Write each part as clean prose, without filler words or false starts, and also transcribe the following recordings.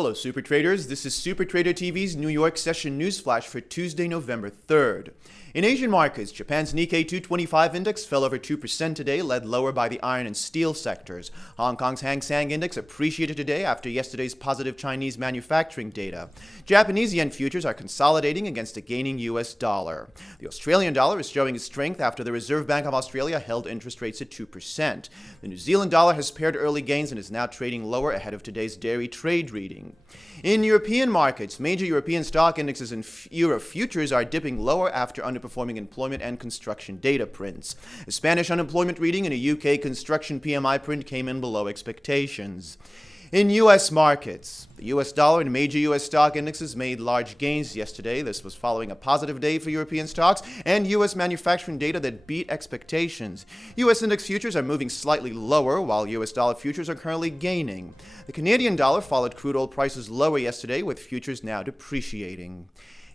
Hello, Super Traders. This is Super Trader TV's New York session newsflash for Tuesday, November 3rd. In Asian markets, Japan's Nikkei 225 index fell over 2% today, led lower by the iron and steel sectors. Hong Kong's Hang Seng index appreciated today after yesterday's positive Chinese manufacturing data. Japanese yen futures are consolidating against a gaining US dollar. The Australian dollar is showing its strength after the Reserve Bank of Australia held interest rates at 2%. The New Zealand dollar has paired early gains and is now trading lower ahead of today's dairy trade reading. In European markets, major European stock indexes and Euro futures are dipping lower after underperforming employment and construction data prints. A Spanish unemployment reading and a UK construction PMI print came in below expectations. In U.S. markets, the U.S. dollar and major U.S. stock indexes made large gains yesterday. This was following a positive day for European stocks and U.S. manufacturing data that beat expectations. U.S. index futures are moving slightly lower, while U.S. dollar futures are currently gaining. The Canadian dollar followed crude oil prices lower yesterday, with futures now depreciating.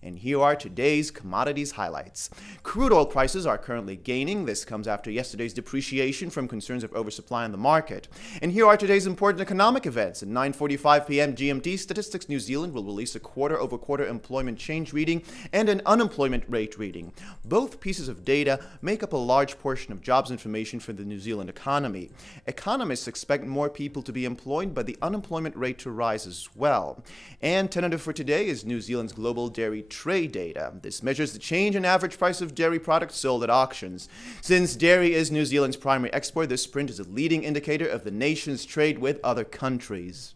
And here are today's commodities highlights. Crude oil prices are currently gaining. This comes after yesterday's depreciation from concerns of oversupply in the market. And here are today's important economic events. At 9:45 p.m. GMT, Statistics New Zealand will release a quarter-over-quarter employment change reading and an unemployment rate reading. Both pieces of data make up a large portion of jobs information for the New Zealand economy. Economists expect more people to be employed, but the unemployment rate to rise as well. And tentative for today is New Zealand's global dairy trade data. This measures the change in average price of dairy products sold at auctions. Since dairy is New Zealand's primary export, this print is a leading indicator of the nation's trade with other countries.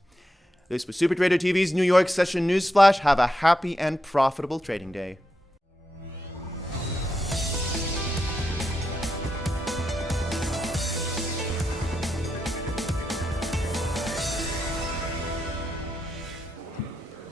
This was Super Trader TV's New York session newsflash. Have a happy and profitable trading day.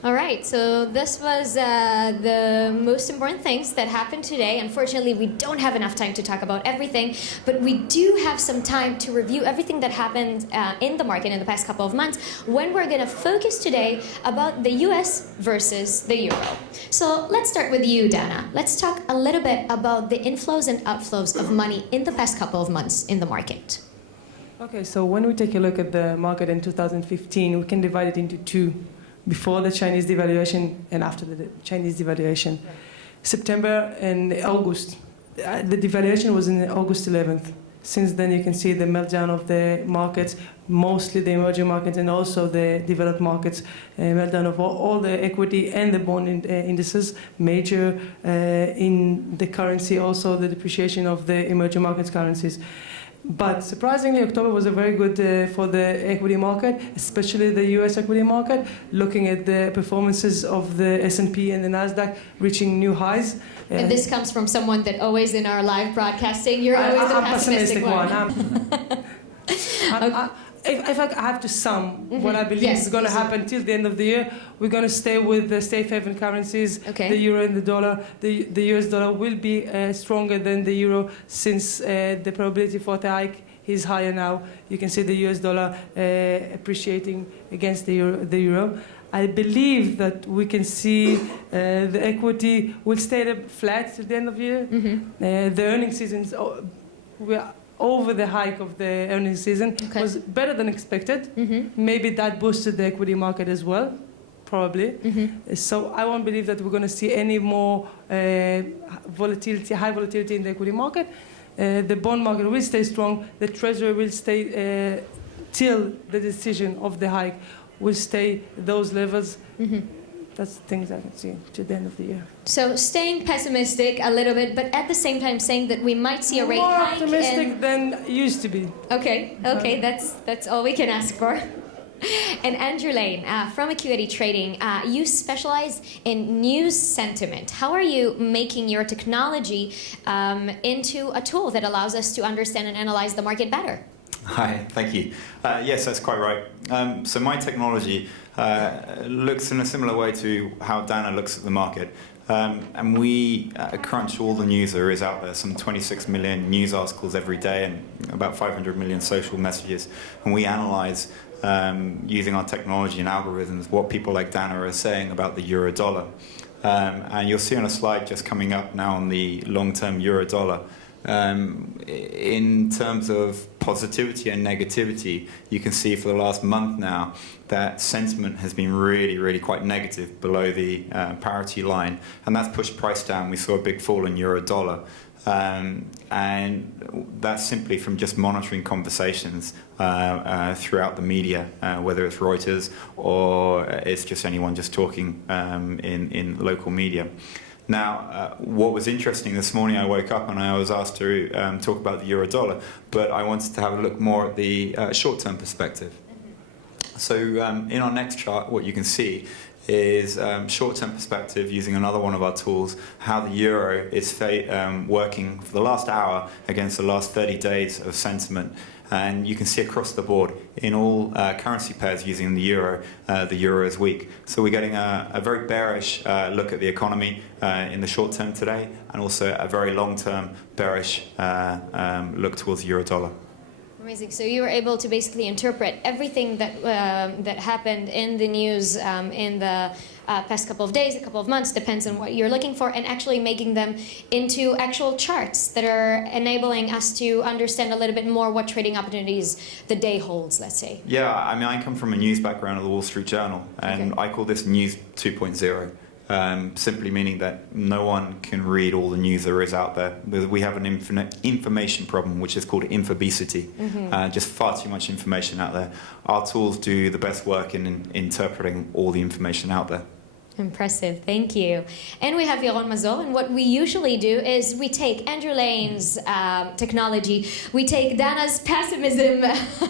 All right, so this was the most important things that happened today. Unfortunately, we don't have enough time to talk about everything, but we do have some time to review everything that happened in the market in the past couple of months, when we're going to focus today about the US versus the euro. So let's start with you, Dana. Let's talk a little bit about the inflows and outflows of money in the past couple of months in the market. Okay, so when we take a look at the market in 2015, we can divide it into two. Before the Chinese devaluation and after the Chinese devaluation. September and August. The devaluation was on August 11th. Since then, you can see the meltdown of the markets, mostly the emerging markets and also the developed markets, meltdown of all the equity and the bond indices, major in the currency, also the depreciation of the emerging markets currencies. But surprisingly, October was a very good for the equity market, especially the US equity market, looking at the performances of the S&P and the NASDAQ reaching new highs. And this comes from someone that always in our live broadcasting, you're always the pessimistic one. If I have to sum what I believe is going to happen till the end of the year, we're going to stay with the safe haven currencies, the euro and the dollar. The US dollar will be stronger than the euro since the probability for the hike is higher now. You can see the US dollar appreciating against the euro. I believe that we can see the equity will stay flat till the end of the year. The earnings seasons, we are over the hike of the earnings season was better than expected. Maybe that boosted the equity market as well, probably. So I won't believe that we're going to see any more volatility, high volatility in the equity market. The bond market will stay strong. The treasury will stay till the decision of the hike will stay those levels. That's the things I can see to the end of the year. So staying pessimistic a little bit, but at the same time saying that we might see a rate more hike. More optimistic than used to be. Okay, that's all we can ask for. And Andrew Lane, from Acuity Trading, you specialize in news sentiment. How are you making your technology into a tool that allows us to understand and analyze the market better? Hi, thank you. Yes, that's quite right. So my technology looks in a similar way to how Dana looks at the market. And we crunch all the news there is out there, some 26 million news articles every day and about 500 million social messages. And we analyze, using our technology and algorithms, what people like Dana are saying about the euro dollar. And you'll see on a slide just coming up now on the long-term euro dollar, In terms of positivity and negativity, you can see for the last month now that sentiment has been really quite negative below the parity line, and that's pushed price down. We saw a big fall in euro dollar. And that's simply from just monitoring conversations throughout the media, whether it's Reuters or it's just anyone just talking in local media. Now, what was interesting this morning, I woke up and I was asked to talk about the euro dollar, but I wanted to have a look more at the short-term perspective. So in our next chart, what you can see is short-term perspective using another one of our tools, how the euro is working for the last hour against the last 30 days of sentiment. And you can see across the board in all currency pairs using the euro is weak. So we're getting a very bearish look at the economy in the short term today, and also a very long-term bearish look towards the euro dollar. Amazing. So you were able to basically interpret everything that that happened in the news in the past couple of days, a couple of months, depends on what you're looking for, and actually making them into actual charts that are enabling us to understand a little bit more what trading opportunities the day holds, let's say. Yeah, I mean, I come from a news background of the Wall Street Journal, and I call this News 2.0. Simply meaning that no one can read all the news there is out there. We have an information problem, which is called infobesity. Just far too much information out there. Our tools do the best work in interpreting all the information out there. Impressive, thank you. And we have Yaron Mazor, and what we usually do is we take Andrew Lane's technology, we take Dana's pessimism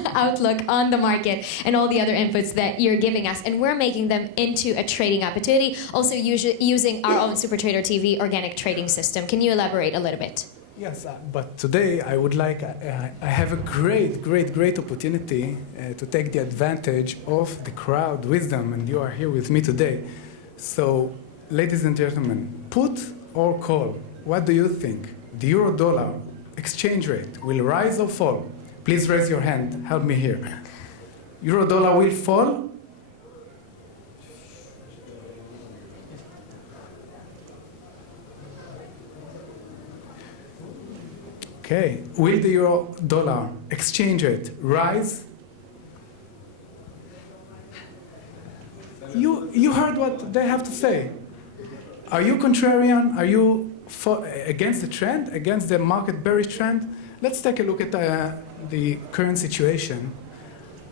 outlook on the market and all the other inputs that you're giving us, and we're making them into a trading opportunity, also using our own SuperTraderTV organic trading system. Can you elaborate a little bit? Yes, but today I would like, I have a great opportunity to take the advantage of the crowd wisdom, and you are here with me today. So, ladies and gentlemen, put or call, what do you think? The euro-dollar exchange rate will rise or fall? Please raise your hand, help me here. Euro-dollar will fall? Okay, will the euro-dollar exchange rate rise? You heard what they have to say. Are you contrarian? Are you against the trend, against the market bearish trend? Let's take a look at the current situation.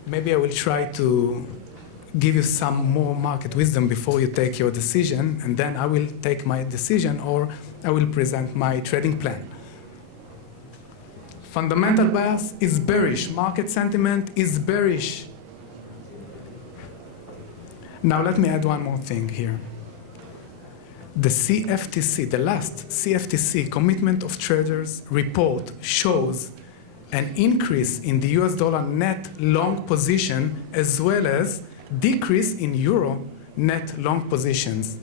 Maybe I will try to give you some more market wisdom before you take your decision, and then I will take my decision, or I will present my trading plan. Fundamental bias is bearish. Market sentiment is bearish. Now let me add one more thing here. The CFTC, the last CFTC Commitment of Traders report shows an increase in the US dollar net long position as well as decrease in euro net long positions.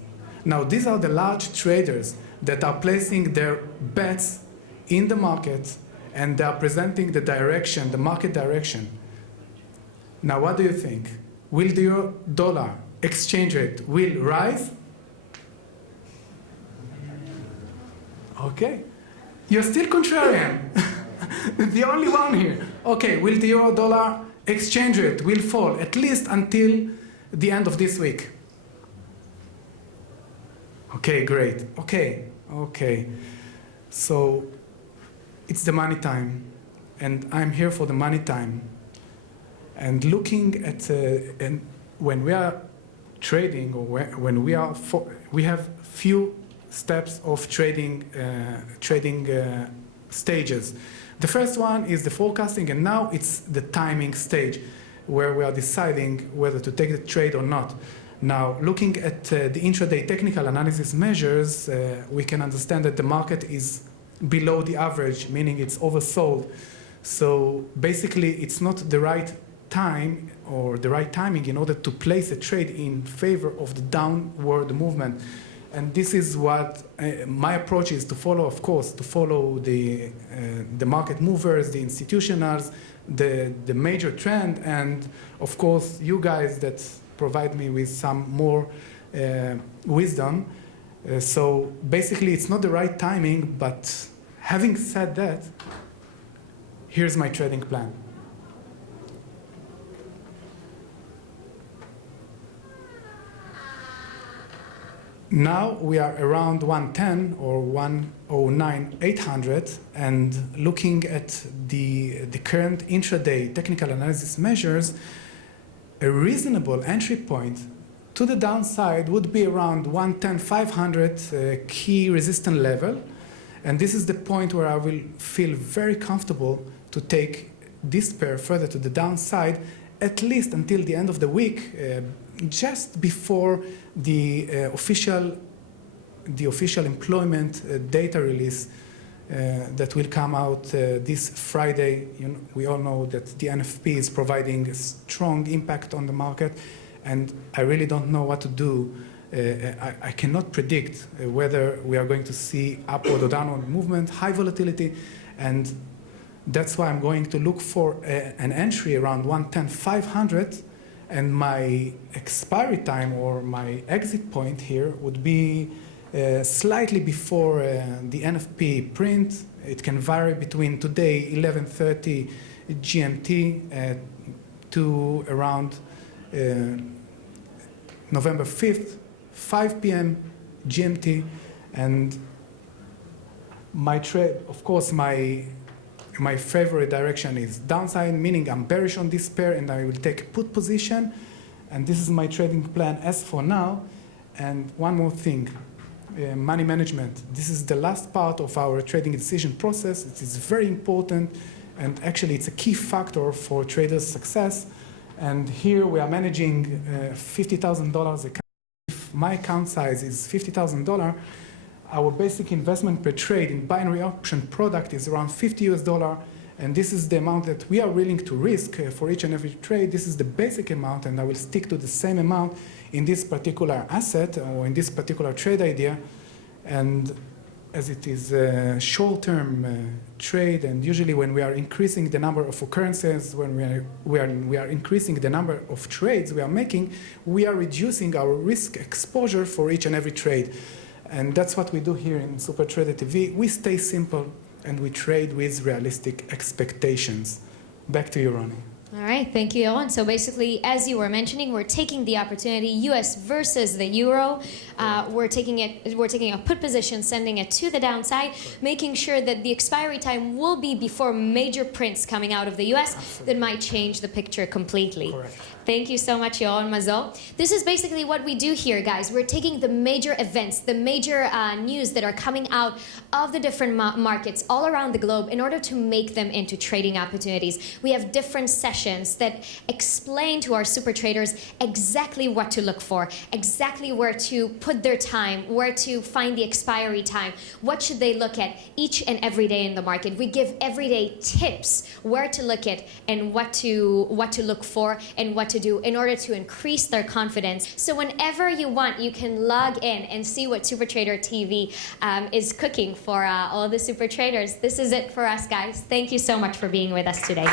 Now these are the large traders that are placing their bets in the market, and they are presenting the direction, the market direction. Now what do you think? Will the euro dollar exchange rate will rise? Okay. You're still contrarian. The only one here. Okay, will the euro dollar exchange rate will fall at least until the end of this week? Okay, great. Okay. So it's the money time, and I'm here for the money time. And looking at and when we are trading, or when we have few steps of trading stages. The first one is the forecasting, and now it's the timing stage, where we are deciding whether to take the trade or not. Now, looking at the intraday technical analysis measures, we can understand that the market is below the average, meaning it's oversold. So basically, it's not the right time or the right timing in order to place a trade in favor of the downward movement. And this is what my approach is to follow, of course, to follow the market movers, the institutionals, the major trend, and of course, you guys that provide me with some more wisdom. So basically, it's not the right timing, but Having said that, here's my trading plan. Now we are around 110 or 109,800, and looking at the current intraday technical analysis measures, a reasonable entry point to the downside would be around 110,500 key resistance level, and this is the point where I will feel very comfortable to take this pair further to the downside, at least until the end of the week, just before the official employment data release that will come out this Friday. We all know that the NFP is providing a strong impact on the market, and I really don't know what to do. I cannot predict whether we are going to see upward or downward movement, high volatility, and that's why I'm going to look for an entry around 110,500. And my expiry time or my exit point here would be slightly before the NFP print. It can vary between today, 11:30 GMT, to around November 5th, 5 p.m. GMT. And my trade, of course, my favorite direction is downside, meaning I'm bearish on this pair and I will take a put position. And this is my trading plan as for now. And one more thing, money management. This is the last part of our trading decision process. It is very important, and actually it's a key factor for traders' success. And here we are managing $50,000 account. If my account size is $50,000, our basic investment per trade in binary option product is around $50 US, and this is the amount that we are willing to risk for each and every trade. This is the basic amount, and I will stick to the same amount in this particular asset or in this particular trade idea. And as it is a short-term trade, and usually when we are increasing the number of occurrences, when we are increasing the number of trades we are making, we are reducing our risk exposure for each and every trade. And that's what we do here in SuperTraderTV. We stay simple and we trade with realistic expectations. Back to you, Ronnie. All right, thank you, Yaron. So basically, as you were mentioning, we're taking the opportunity, US versus the euro. We're taking a put position, sending it to the downside, making sure that the expiry time will be before major prints coming out of the US. Absolutely. That might change the picture completely. Correct. Thank you so much, Yaron Mazol. This is basically what we do here, guys. We're taking the major events, the major news that are coming out of the different markets all around the globe in order to make them into trading opportunities. We have different sessions that explain to our super traders exactly what to look for, exactly where to put their time, where to find the expiry time, what should they look at each and every day in the market. We give everyday tips where to look at and what to look for and what to do in order to increase their confidence. So whenever you want, you can log in and see what SuperTraderTV is cooking for all the super traders. This is it for us, guys. Thank you so much for being with us today.